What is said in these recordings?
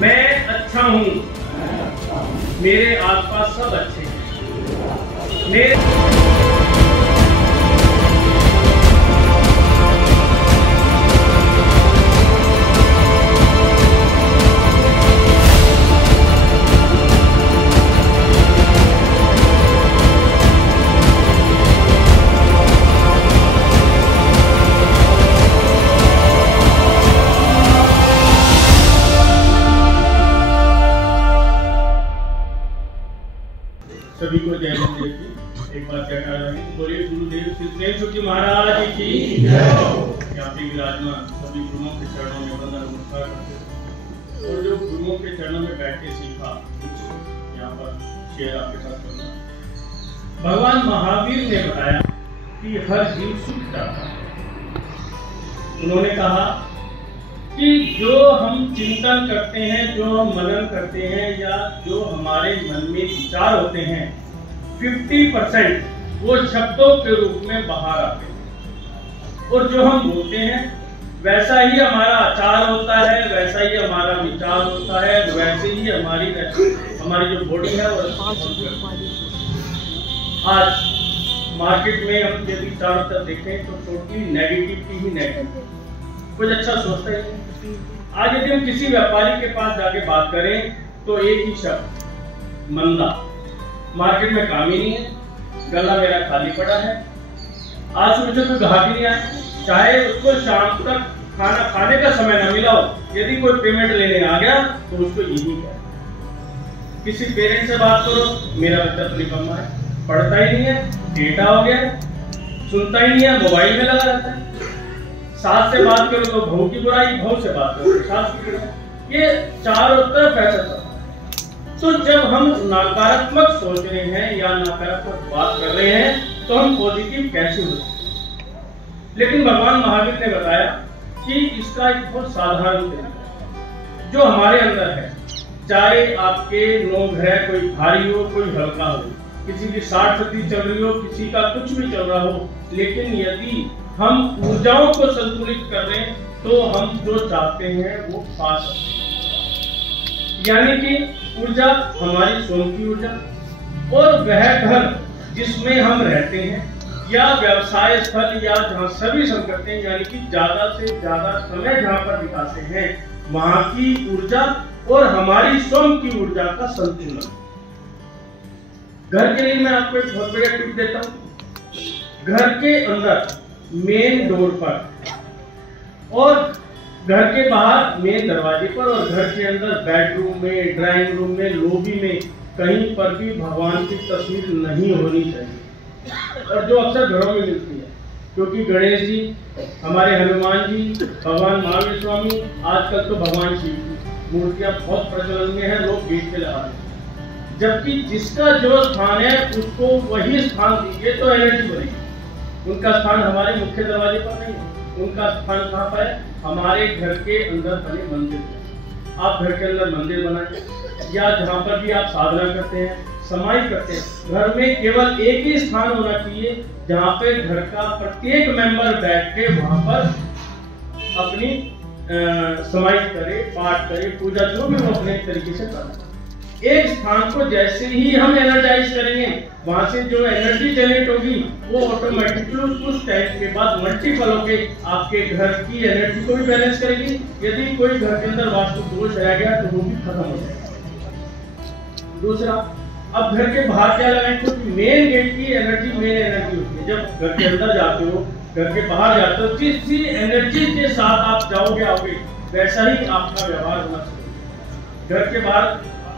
मैं अच्छा हूँ, मेरे आसपास सब अच्छे हैं। मेरे सभी को जय गुरुदेव की एक बार कहना बोलिए गुरुदेव श्री प्रेम जी महाराज की यहाँ पे विराजमान सभी गुरुओं के चरणों में वंदन नमस्कार करते हैं। और जो गुरुओं के चरणों में बैठ के सीखा कुछ यहाँ पर शेयर आपके साथ करना। भगवान महावीर ने बताया कि हर जीव सुख चाहता है। उन्होंने कहा कि जो हम चिंतन करते हैं, जो हम मनन करते हैं या जो हमारे मन में विचार होते हैं 50% वो शब्दों के रूप में बाहर आते हैं। और जो हम बोलते हैं वैसा ही हमारा आचार होता है, वैसा ही हमारा विचार होता है, वैसे ही हमारी जो बॉडी है वो। आज मार्केट में हम यदि चारों तरफ देखें तो टोटली नेगेटिविटी ही नेगेटिव, कुछ अच्छा सोचता है। आज यदि हम किसी व्यापारी के पास जाके बात करें तो एक ही शब्द मंदा, मार्केट में काम ही नहीं है, गला मेरा खाली पड़ा है, आज मुझे कोई ग्राहक नहीं आया। चाहे उसको शाम तक खाना खाने का समय न मिला हो, यदि कोई पेमेंट लेने आ गया तो उसको यही कहे। किसी पेरेंट से बात करो, मेरा बच्चा तो निकम्मा है, पढ़ता ही नहीं है, डेटा हो गया, सुनता ही नहीं है, मोबाइल में लगा रहता है। सास से बात करो तो बहू की बुराई, बहू से बात करो तो सास की बुराई, ये चारों तरफ ऐसा चल रहा है। तो जब हम नकारात्मक सोच रहे हैं या नकारात्मक बात कर रहे हैं तो हम पॉजिटिव कैसे हो सकते हैं? लेकिन भगवान महावीर ने बताया कि इसका एक बहुत साधारण तरीका जो हमारे अंदर है। चाहे आपके नोक है, कोई भारी हो, कोई हल्का हो, किसी की 60 चल रही हो, किसी का कुछ भी चल रहा हो, लेकिन यदि हम ऊर्जाओं को संतुलित कर रहे हैं तो हम जो चाहते हैं वो पा सकते हैं। यानी कि ऊर्जा हमारी स्वयं की ऊर्जा, और वह घर जिसमें हम रहते हैं या व्यवसाय स्थल या जहाँ सभी संकट हैं, यानी कि ज्यादा से ज्यादा समय जहाँ पर बिताते हैं वहां की ऊर्जा और हमारी स्वयं की ऊर्जा का संतुलन। घर के लिए मैं आपको एक बहुत बड़ा टिप देता हूँ। घर के अंदर मेन डोर पर और घर के बाहर मेन दरवाजे पर और घर के अंदर बेडरूम में, ड्राइंग रूम में, लॉबी में कहीं पर भी भगवान की तस्वीर नहीं होनी चाहिए। और जो अक्सर घरों में मिलती है, क्योंकि गणेश जी, हमारे हनुमान जी, भगवान महावीर स्वामी, आजकल तो भगवान शिव की मूर्तियां बहुत प्रचलन में है, लोग गेट पे लगा रहे हैं। जबकि जिसका जो स्थान है उसको वही स्थान दीजिए तो एनर्जी बढ़ेगी। उनका स्थान हमारे मुख्य दरवाजे पर नहीं है, उनका स्थान कहाँ पर है? हमारे घर के अंदर बने मंदिर में। आप घर के अंदर मंदिर बनाएं या जहाँ पर भी आप साधना करते हैं, समाधि करते हैं, घर में केवल एक ही स्थान होना चाहिए जहाँ पे घर का प्रत्येक मेंबर बैठ के वहां पर अपनी समाधि करे, पाठ करे, पूजा जो भी वो अपने तरीके से करना। एक स्थान को जैसे ही हम एनर्जाइज करेंगे, वहां से जो एनर्जी जनरेट होगी वो ऑटोमेटिकली उस टाइम के बाद मल्टीपल होके आपके घर की एनर्जी को भी बैलेंस करेगी। यदि कोई घर के अंदर वास्तु दोष रह गया तो वो भी खत्म हो जाएगा। दूसरा, अब घर के बाहर क्या लगाएं? क्योंकि मेन गेट की एनर्जी मेन एनर्जी होती है। जब घर के अंदर जाते हो, घर के बाहर जाते हो, जिस एनर्जी के साथ आप जाओगे आओगे वैसा ही आपका व्यवहार होना चाहिए। घर के बाहर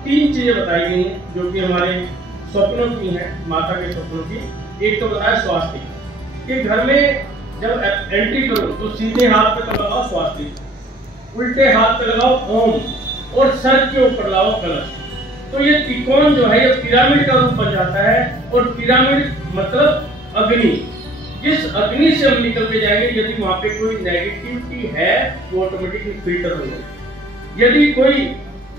3 चीजें बताई गई हैं जो कि हमारे स्वप्नों की हैं, माता के स्वप्नों की। एक तो बताया स्वास्थ्य, कि घर में जब एंट्री करो तो सीधे हाथ पे लगाओ स्वास्थ्य, उल्टे हाथ पे लगाओ ओम, और सर के ऊपर लगाओ कलश। तो ये त्रिकोण जो है ये पिरामिड का रूप बन जाता है। और पिरामिड मतलब अग्नि, जिस अग्नि से हम निकल के जाएंगे, यदि वहां पे कोई नेगेटिविटी है वो ऑटोमेटिकली फिल्टर होगा। यदि कोई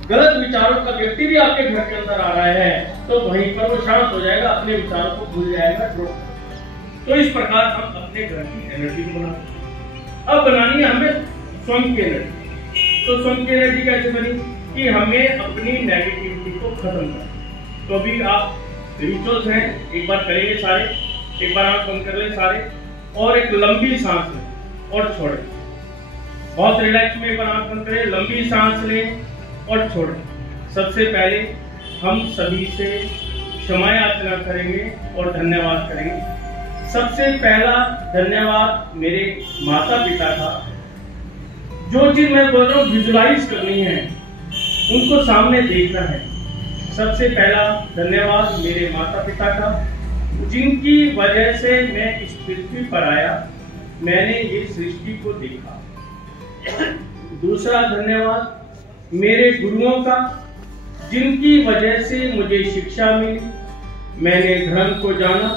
गलत विचारों का व्यक्ति भी आपके घर के अंदर आ रहा है तो वहीं पर वो शांत हो जाएगा, अपने विचारों को भूल जाएगा। तो इस प्रकार हम अपने घर की एनर्जी को बनाते हैं। अब बनानी है हमें स्वयं की एनर्जी। तो स्वयं की एनर्जी कैसे बनी? कि हमें अपनी नेगेटिविटी को खत्म करना। तो अभी आप रिचुअल्स हैं, एक बार करेंगे सारे, एक बार आप बंद कर लें सारे, और एक लंबी सांस लें और छोड़ें। बहुत रिलैक्स में एक बार आप बंद करें, लंबी सांस लें और छोड़ें। सबसे पहले हम सभी से क्षमा याचना करेंगे और धन्यवाद करेंगे। सबसे पहला धन्यवाद मेरे माता पिता का। जो चीज मैं बोल रहा हूँ विजुलाइज करनी है, उनको सामने देखना है। सबसे पहला धन्यवाद मेरे माता पिता का, जिनकी वजह से मैं इस पृथ्वी पर आया, मैंने ये सृष्टि को देखा। दूसरा धन्यवाद मेरे गुरुओं का, जिनकी वजह से मुझे शिक्षा मिली, मैंने धर्म को जाना,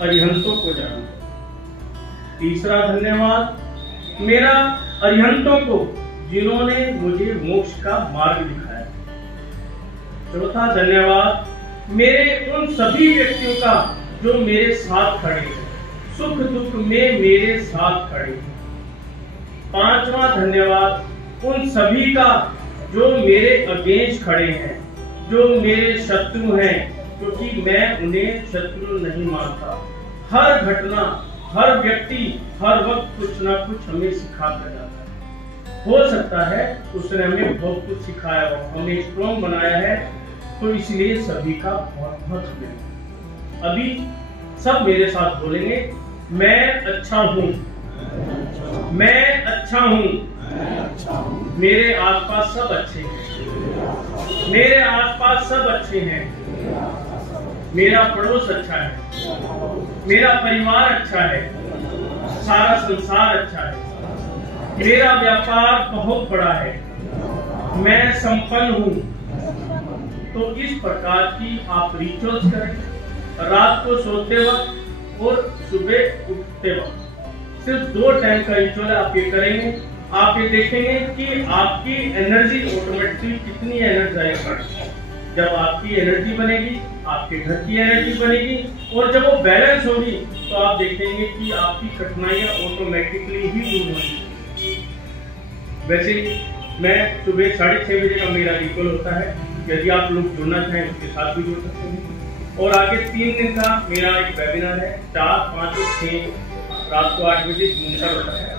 अरिहंतों को जाना। तीसरा धन्यवाद मेरा अरिहंतों को, जिन्होंने मुझे मोक्ष का मार्ग दिखाया। चौथा धन्यवाद मेरे उन सभी व्यक्तियों का जो मेरे साथ खड़े हैं, सुख दुख में मेरे साथ खड़े हैं। पांचवा धन्यवाद उन सभी का जो मेरे अगेंस्ट खड़े हैं, जो मेरे शत्रु हैं, क्योंकि मैं उन्हें शत्रु नहीं मानता। हर घटना, हर व्यक्ति, हर वक्त कुछ ना कुछ हमें सिखा कर जाता है। हो सकता है उसने हमें बहुत कुछ सिखाया हो, हमें स्ट्रॉन्ग बनाया है, तो इसलिए सभी का बहुत बहुत धन्यवाद। अभी सब मेरे साथ बोलेंगे, मैं अच्छा हूँ, मैं अच्छा हूँ, मेरे आसपास सब अच्छे हैं, मेरे आसपास सब अच्छे हैं, मेरा पड़ोस अच्छा है, मेरा परिवार अच्छा है, सारा संसार अच्छा है, मेरा व्यापार बहुत बड़ा है, मैं संपन्न हूँ। तो इस प्रकार की आप रिचुअल्स करें, रात को सोते वक्त और सुबह उठते वक्त। सिर्फ 2 टाइम का रिचुअल आप ये करेंगे, आप ये देखेंगे कि आपकी एनर्जी ऑटोमेटिकली कितनी एनर्जाइज बढ़ेगी। जब आपकी एनर्जी बनेगी, आपके घर की एनर्जी बनेगी, और जब वो बैलेंस होगी तो आप देखेंगे कि आपकी कठिनाइयां ऑटोमेटिकली ही दूर होंगी। वैसे मैं सुबह 6:30 बजे का मेरा रिचुअल होता है, यदि आप लोग जुड़ना चाहें उसके साथ भी जुड़ सकते हैं। और आगे 3 दिन का मेरा एक वेबिनार है, 4, 5 और 6 रात को 8 बजे जून होता है।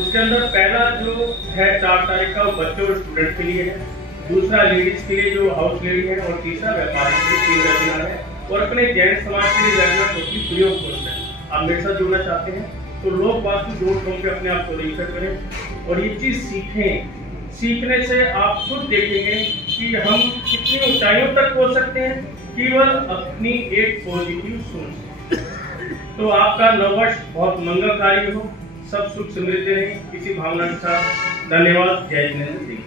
उसके अंदर पहला जो है 4 तारीख का, वो बच्चों और स्टूडेंट के लिए है, दूसरा लेडीज के लिए जो हाउस लेडी है, और तीसरा व्यापारी के लिए 3 वेबिनार है। और अपने जैन समाज के लिए webinar totally free of cost है। आप मेरे साथ जुड़ना चाहते हैं तो लोकवास्तु.com पे अपने आप को रजिस्टर करें और ये चीज सीखें। सीखने से आप खुद देखेंगे कि हम कितनी ऊंचाइयों तक पहुंच सकते हैं केवल अपनी एक पॉजिटिव सोच। तो आपका नववर्ष बहुत मंगलकारी हो, सब सुख समृद्धि रहे, इसी भावना के साथ धन्यवाद। जय जिनेंद्र सिंह।